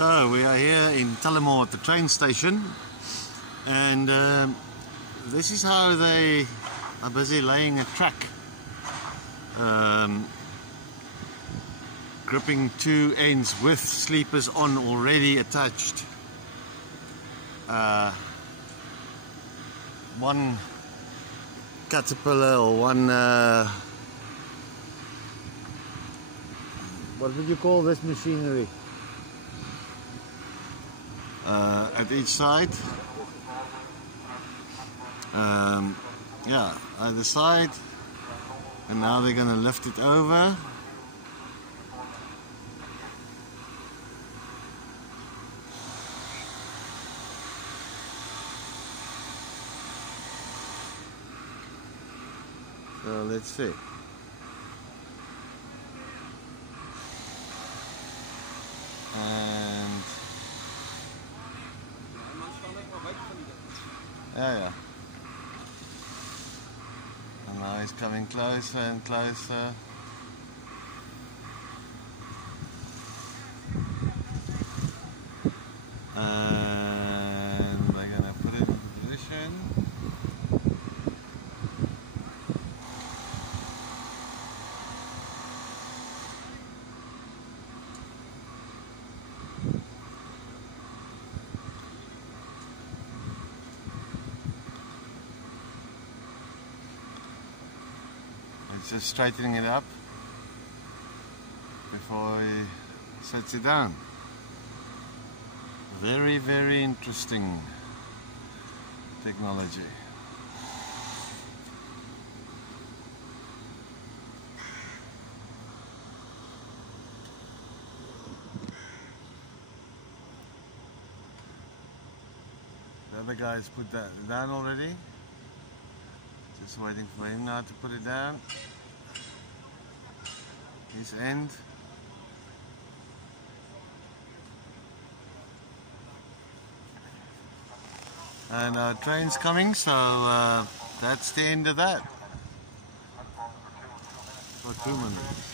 So we are here in Tullamore at the train station, and this is how they are busy laying a track, gripping two ends with sleepers on already attached. One caterpillar or one what would you call this machinery? At each side, yeah, either side, and now they're going to lift it over. So let's see. And yeah. And now he's coming closer and closer. And we're gonna put it into position. It's just straightening it up before he sets it down. Very, very interesting technology. The other guys put that down already. Just waiting for him now to put it down. His end. And our train's coming, so that's the end of that. For 2 minutes.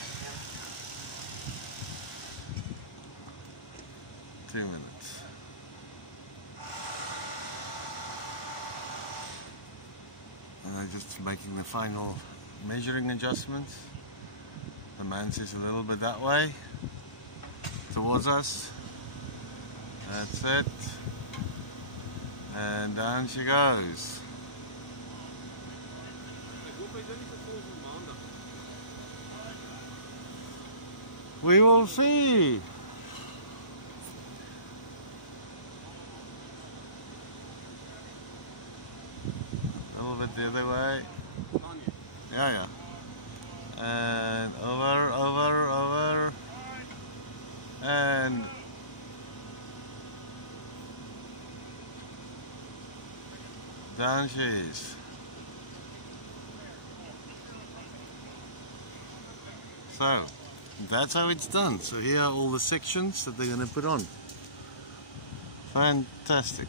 2 minutes. And I'm just making the final measuring adjustments. The man says a little bit that way towards us. That's it. And down she goes. We will see. A little bit the other way. Yeah. And over, and down she is. So that's how it's done. So here are all the sections that they're going to put on. Fantastic.